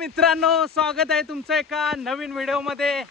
मित्रांनो स्वागत आहे तुमचं एका नवीन व्हिडिओमध्ये.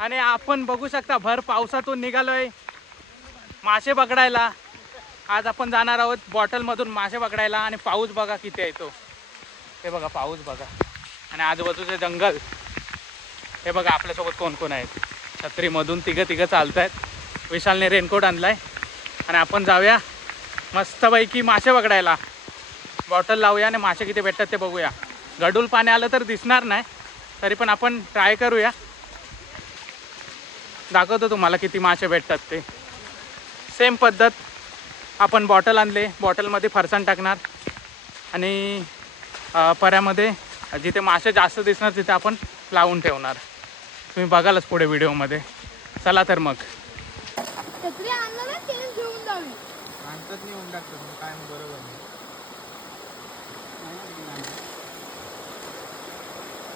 आणि आपण बघू शकता भर पावसातून निघालोय मासे पकडायला. आज आपण जाणार आहोत बॉटलमधून मासे पकडायला आणि पाऊस बघा किती आहे तो. हे बघा पाऊस बघा. आणि आजूबाजूचे जंगल. हे बघा आपल्यासोबत कोण कोण आहेत? छत्रीमधून तिघं तिघं चालत आहेत विशालने रेनकोट आणलाय. आणि आपण जाऊया मस्तपैकी मासे पकडायला. बॉटल लावूया आणि मासे किती भेटतात ते बघूया. गडूल पाणी आलं तर दिसणार नाही. तरी पण आपण ट्राय करूया. दाखवतो तुम्हाला किती मासे भेटतात ते. सेम पद्धत. आपण बॉटल आणले. बॉटलमध्ये फरसाण टाकणार. आणि पऱ्यामध्ये जिथे मासे जास्त दिसणार तिथे आपण लावून ठेवणार. तुम्ही बघालच पुढे व्हिडिओमध्ये. चला तर मग. छत्री आणलं ना तेच घेऊन जावी आणतात नाही होऊन टाकतात मग काय मग बरोबर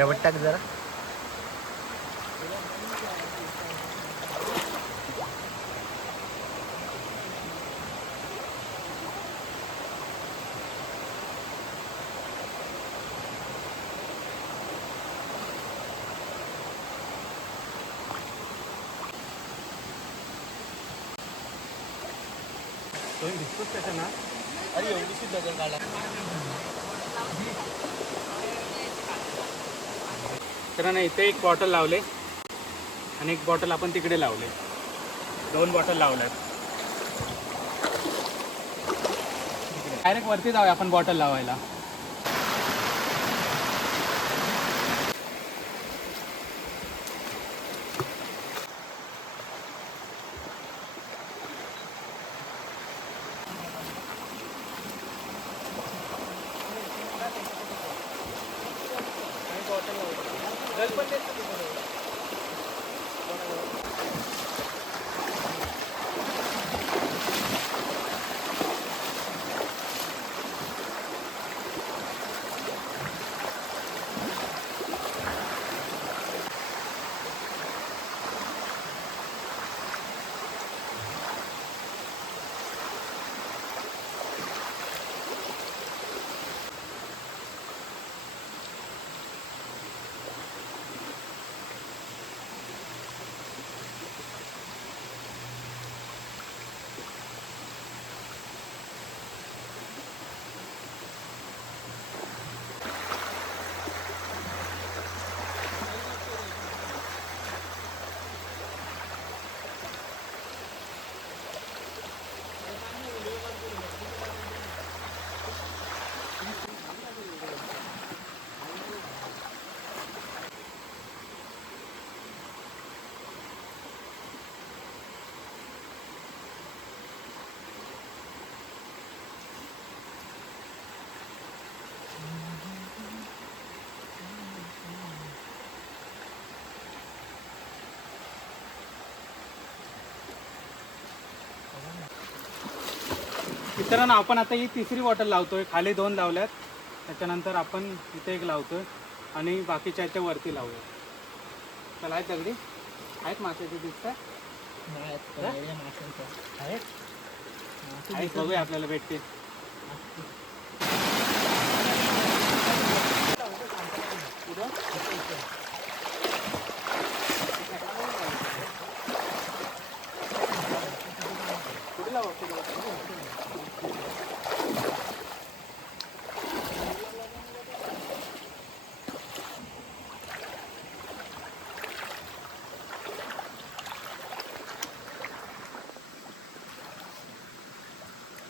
पटापट टाक जरा. दोन दिसतोच त्याच्या ना? अरे एवढीशी दगड काढला तर इथे एक बॉटल लावले. आणि एक बॉटल आपण तिकडे लावले. दोन बॉटल लावल्यात. डायरेक्ट वरती जाऊया आपण बॉटल लावायला. मित्रांनो आपण आता ही तिसरी बॉटल लावतोय. खाली दोन लावल्यात. त्याच्यानंतर आपण इथे एक लावतोय आणि बाकीच्या याच्या वरती लावूया. चला आहेत दगडी? आहेत माशाचे दिसतात? आहेत बघूया आपल्याला भेटते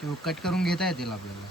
ते कट करून घेता येतील आपल्याला.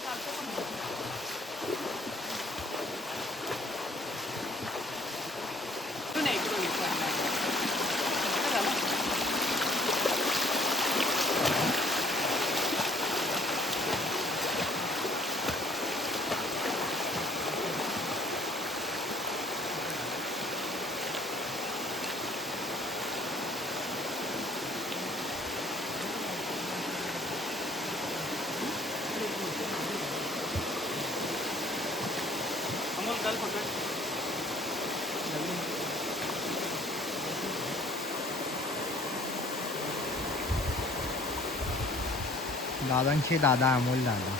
अमोल चल पकड दादांचे दादा अमोल दादा.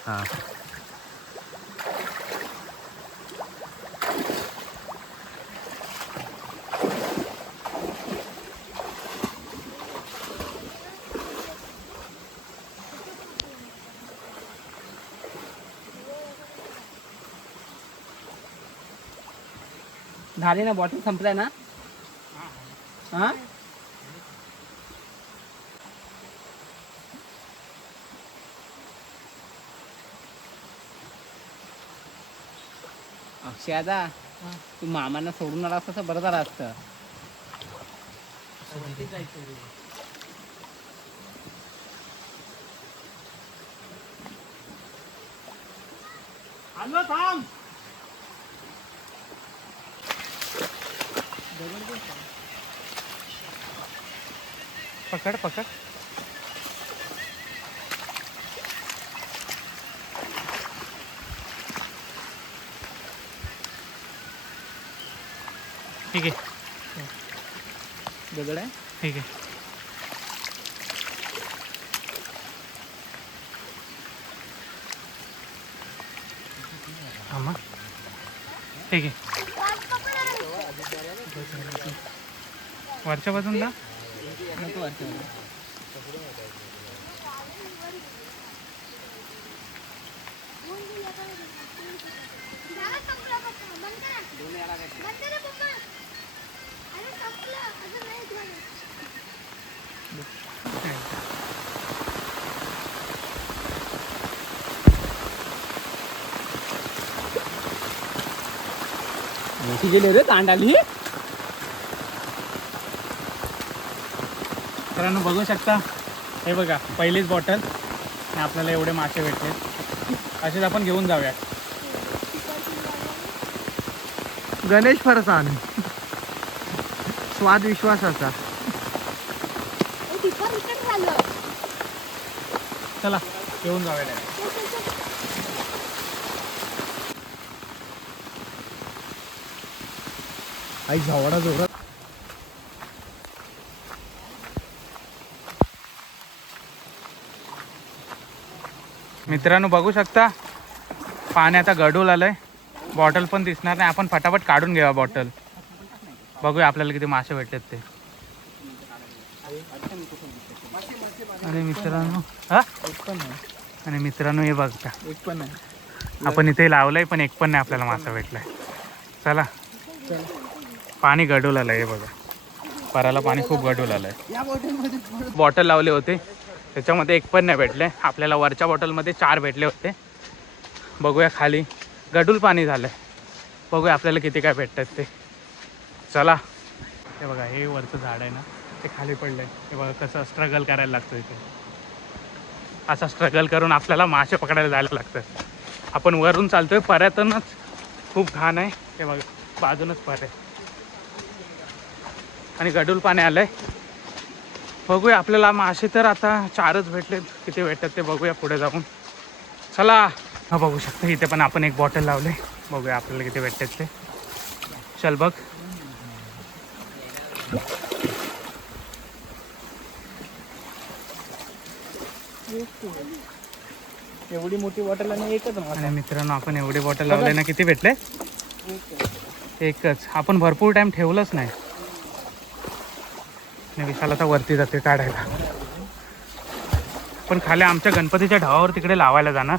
हा। झाली ना बॉटल संपलाय ना? अक्षयादा तू मामांना सोडून आला असतं तर बरं झालं असतं. थांब. पकड पकड. ठीक आहे. दगड आहे? ठीक आहे. आम्हा ठीक आहे. वरच्या बाजूला नको वाटतं झालं मोठी गेली रे तांड आली मित्रांनो बघू शकता हे बघा पहिलीच बॉटल आणि आपल्याला एवढे मासे भेटले. असेच आपण घेऊन जाऊया गणेश फरसान स्वाद विश्वासाचा. चला घेऊन जाऊया. आई झावडा जोरात. मित्रांनो बघू शकता पाणी आता गडूल आलंय. बॉटल पण दिसणार नाही. आपण फटाफट काढून घेऊया बॉटल. बघूया आपल्याला किती मासे भेटतात ते. आणि मित्रांनो. हा? आणि मित्रांनो हे बघता एक पण नाही आपण इथे लावलंय पण एक पण नाही आपल्याला मासा भेटलाय. चला. पाणी गडूल आलंय हे बघा. पराला पाणी खूप गडूल आलंय. बॉटल लावले होते. त्याच्यामध्ये एक पण नाही भेटले. आपल्याला वरच्या बॉटलमध्ये चार भेटले होते. बघूया खाली. गडूल पाणी झालं बघूया आपल्याला किती काय भेटतात ते. चला. हे बघा हे वरचं झाड आहे ना ते खाली पडलं आहे हे बघा कसं स्ट्रगल करायला लागतं इथे. असा स्ट्रगल करून आपल्याला मासे पकडायला जायला लागतं. आपण वरून चालतोय पर्यटनच खूप घाण आहे. हे बघा बाजूनच पर्य आणि गडूल पाणी आलंय. बघूया आपल्याला मासे तर आता चारच भेटले किती भेटतात ते बघूया पुढे जाऊन. चला. हा बघू शकतो इथे पण आपण एक बॉटल लावले बघूया आपल्याला किती भेटतात ते. चल बघ. एवढी मोठी बॉटल आणि एकच आणि मित्रांनो आपण एवढी बॉटल लावले ना किती भेटले? एकच. आपण भरपूर टाइम ठेवलंच नाही. विशाल आता वरती जाते काढायला. पण खाली आमच्या गणपतीच्या ढावावर तिकडे लावायला जाणार.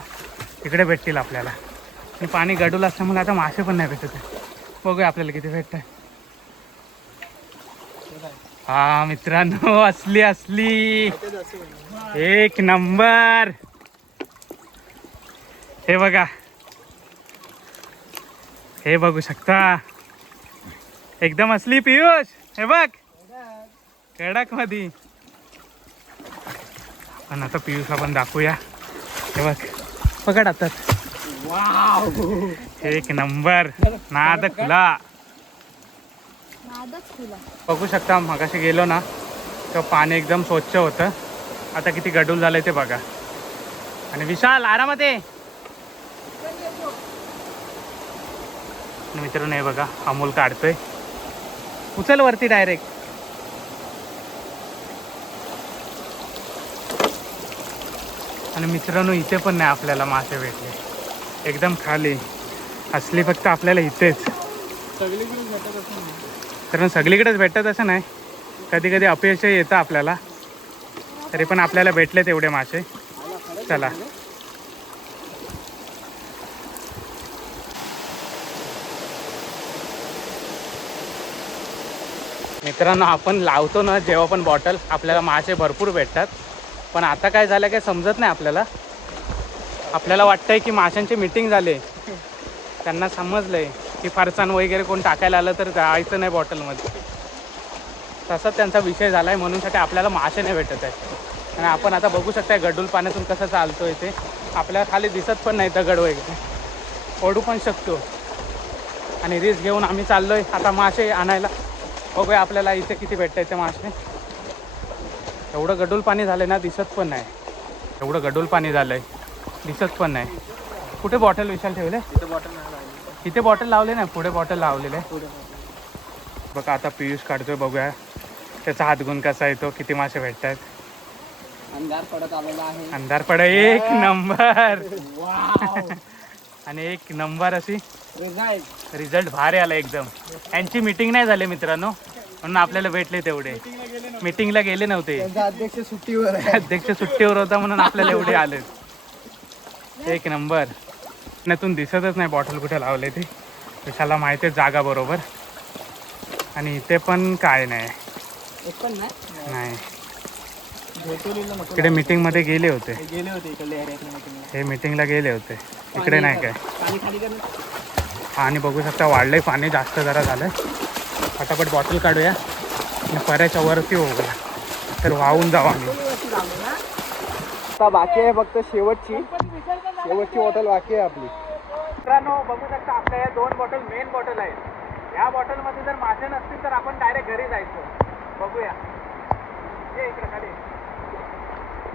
तिकडे भेटतील आपल्याला. आणि पाणी गडूल असल्यामुळे आता मासे पण नाही भेटत आहे. बघूया आपल्याला किती भेटत आहे हा मित्रांनो असली असली. एक नंबर. हे बघा. हे बघू शकता. एकदम असली पियुष. हे बघ. कडक मधी. पण आता पियुषला पण दाखवूया. हे बघ. पकड आता. एक नंबर. नाद खुला. बघू शकता मगाशी गेलो ना तेव्हा पाणी एकदम स्वच्छ होतं. आता किती गडूल झालंय ते बघा. आणि विशाल आरामात आहे आणि मित्रांनो हे बघा अमोल काढतोय. उचल वरती डायरेक्ट आणि मित्रांनो इथे पण नाही आपल्याला मासे भेटले. एकदम खाली. असली फक्त आपल्याला इथेच. कारण सगळीकडेच भेटतात असं नाही. कधी कधी अपयशही येतं आपल्याला. तरी पण आपल्याला भेटले तेवढे मासे. चला. मित्रांनो आपण लावतो ना जेव्हा पण बॉटल आपल्याला मासे भरपूर भेटतात. पण आता काय झालं काय समजत नाही आपल्याला. आपल्याला वाटतंय की माशांची मिटिंग झाली त्यांना समजलंय की फरसाण वगैरे कोण टाकायला आलं तर जायचं नाही बॉटलमध्ये. तसाच त्यांचा विषय झाला आहे म्हणूनसाठी आपल्याला मासे नाही भेटत आहे आणि आपण आता बघू शकताय गडूल पाण्यातून कसं चालतो आहे ते. आपल्याला खाली दिसत पण नाही दगड वगैरे. ओढू पण शकतो. आणि रिस्क घेऊन आम्ही चाललो आहे आता मासे आणायला. बघूया आपल्याला इथे किती भेटत ते मासे. एवढं गडूल पाणी झालं ना दिसत पण नाही. एवढं गडूल पाणी झालं आहे दिसत पण नाही. कुठे बॉटल विशाल ठेवले? इथे बॉटल लावले. ना पुढे बॉटल लावलेले. बघा आता पियुष काढतोय बघूया. त्याचा हातगुण कसा येतो? किती मासे भेटतात? अंधार पडत आलेला आहे. अंधार पड एक नंबर. आणि एक नंबर अशी. रिझल्ट रिझल्ट भारी आला एकदम. यांची मीटिंग नाही झाली मित्रांनो. म्हणून आपल्याला भेटले तेवढे. मीटिंगला गेले नव्हते. अध्यक्ष सुट्टीवर अध्यक्ष सुट्टीवर होता म्हणून आपल्याला एवढे आले. एक नंबर. पुण्यातून दिसतच नाही बॉटल कुठे लावले ती. विशाला माहिती आहे जागा बरोबर. आणि इथे पण काय नाही. नाही? इकडे मीटिंगमध्ये गेले होते. ते गेले होते. हे मीटिंगला गेले होते. इकडे नाही काय. पाणी खाली कर पाणी बघू शकता वाढलंय पाणी जास्त जरा झालंय. फटाफट बॉटल काढूया. आणि पर्याच्या वरती होऊया तर वाहून जाऊ आम्ही. आता बाकी आहे फक्त शेवटची. शेवटची बॉटल बाकी आहे आपली. मित्रांनो बघू शकता आपल्या या दोन बॉटल मेन बॉटल आहेत. या बॉटलमध्ये जर मासे नसतील तर आपण डायरेक्ट घरी जायचो. बघूया. ये इकडे खाली.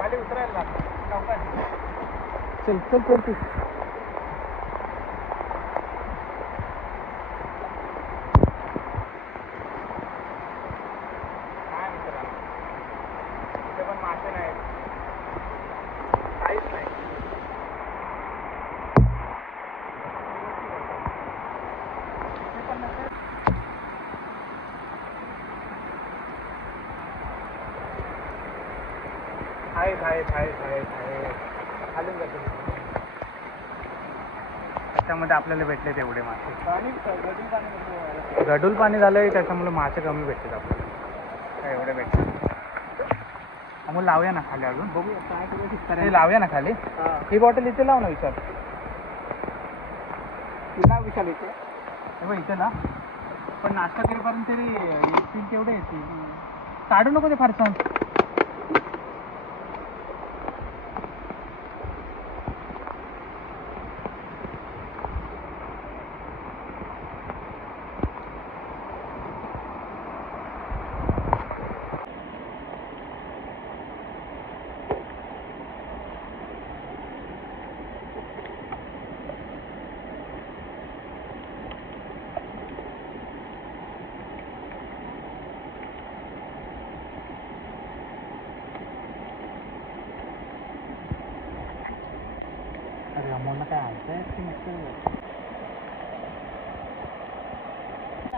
खाली उतरायला लागतो लवकर चल चल चल आहेत आहेत आहेत आहेत खालून जातो त्याच्यामध्ये आपल्याला भेटले तेवढे मासे. गडूल पाणी झालंय त्याच्यामुळे मासे कमी भेटतात आपल्याला. काय एवढे भेटतात? अमोल लावूया ना खाली अजून. बघूया लावूया ना खाली. हा. बॉटल इथे लाव ना विचार तुला विचार इथे. हे बघ इथे ना पण नाश्ता करेपर्यंत तरी येतील तेवढे येतील. काढू नको ते फारसं. अरे अमोलला काय आणताय की मस्त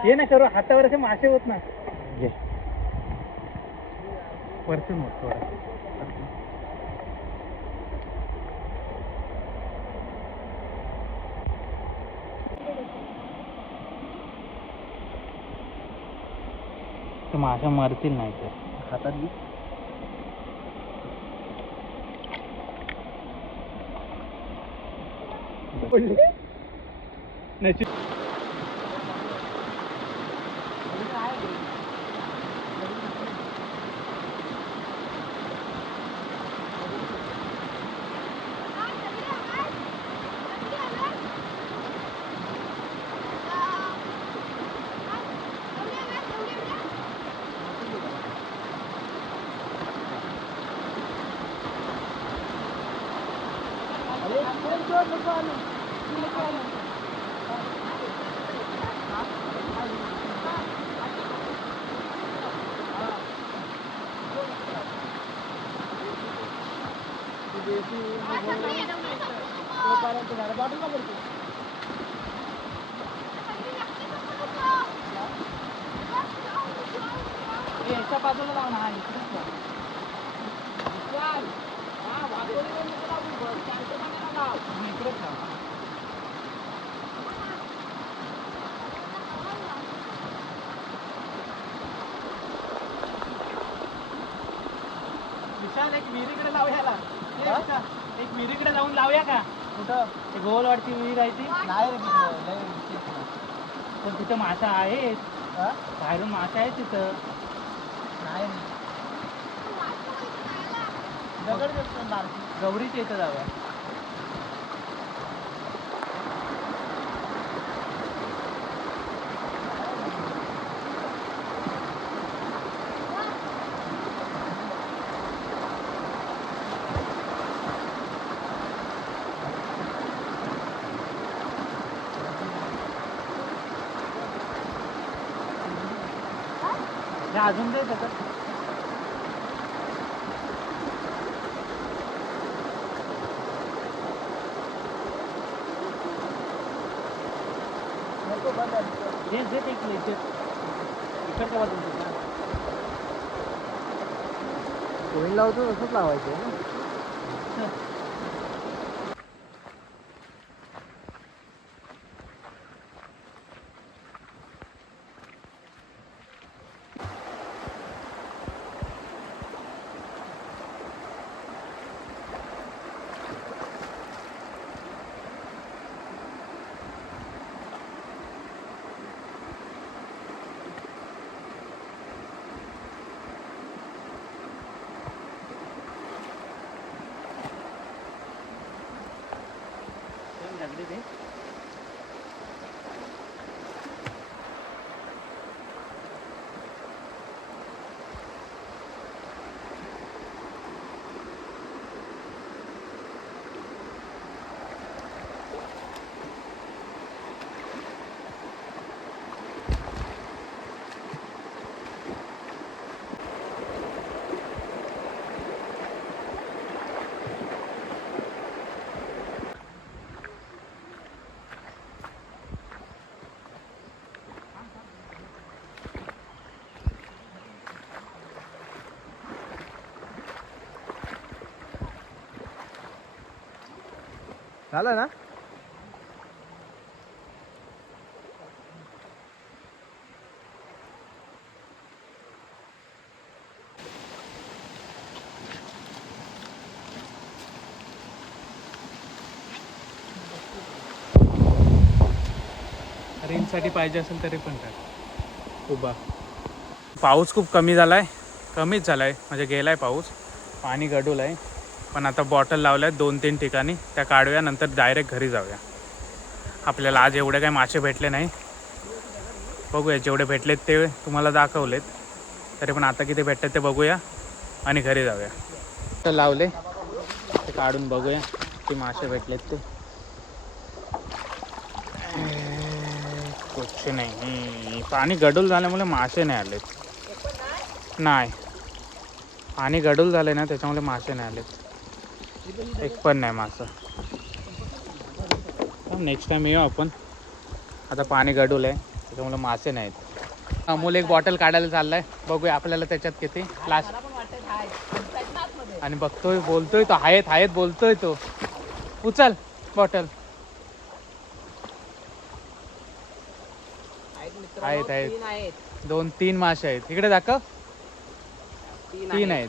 ये ना करू हातावर असे मासे होत ना घे. वरतून होत थोडं. ते माशा मरतील नाही तर. हातात घे. नाही याच्या बाजूला लाव ना हा इकडेच लाव. हा, इकडेच लाव. एक विहिरीकडे लावूया एक जाऊन लावूया का? कुठं? ते गोलवाडची विहीर आहे ती नाही रे तिकडं लय. पण तिथं मासा आहेत. हा? बाहेरून मासे आहेत तिथं. नाही रे. दगड बारकी. गौरीच्या इथं जाऊया हे अजून काय त्याच्यात नको बंद आहे. हे जे एक इथे इकडच्या बाजूला कोणी लावतो तसंच लावायचं. ना झालं ना? रीलसाठी पाहिजे असेल तरी पण टाक उभा. पाऊस खूप कमी झाला आहे कमीच झाला आहे म्हणजे गेला आहे पाऊस. पाणी गडूल आहे. पण आता बॉटल लावल्या आहेत दोन तीन ठिकाणी. त्या काढूया नंतर डायरेक्ट घरी जाऊया. आपल्याला आज एवढे काही मासे भेटले नाही. बघूया जेवढे भेटलेत ते तुम्हाला दाखवलेत. तरी पण आता किती भेटतात ते बघूया आणि घरी जाऊया. तर लावले ते काढून बघूया किती मासे भेटलेत ते. कुछ नाही. पाणी गडूल झाल्यामुळे मासे नाही आलेत. नाही. पाणी गडूल झाले ना त्याच्यामुळे मासे नाही आलेत. एक पण नाही मासा. नेक्स्ट टाइम येऊ आपण. आता पाणी गडूल आहे त्याच्यामुळे मासे नाहीत. अमोल एक बॉटल काढायला चाललाय. बघूया आपल्याला त्याच्यात किती. लास्ट आणि बघतोय बोलतोय तो आहेत आहेत बोलतोय तो. उचल बॉटल आहेत आहेत दोन तीन मासे आहेत. इकडे दाखव. तीन आहेत.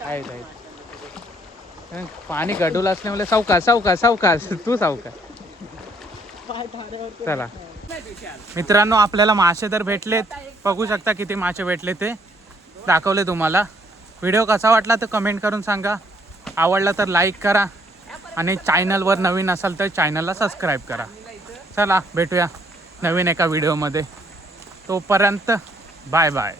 आहेत आहेत. पाणी गडूल असल्यामुळे सावकाश सावकाश सावकाश. तू सावकाश. चला. मित्रांनो आपल्याला मासे तर भेटलेत. बघू शकता किती मासे भेटले ते. दाखवले तुम्हाला. व्हिडिओ कसा वाटला तर कमेंट करून सांगा. आवडला तर लाईक करा. आणि चॅनलवर नवीन असाल तर चॅनलला सबस्क्राईब करा. चला भेटूया नवीन एका व्हिडिओमध्ये तोपर्यंत बाय बाय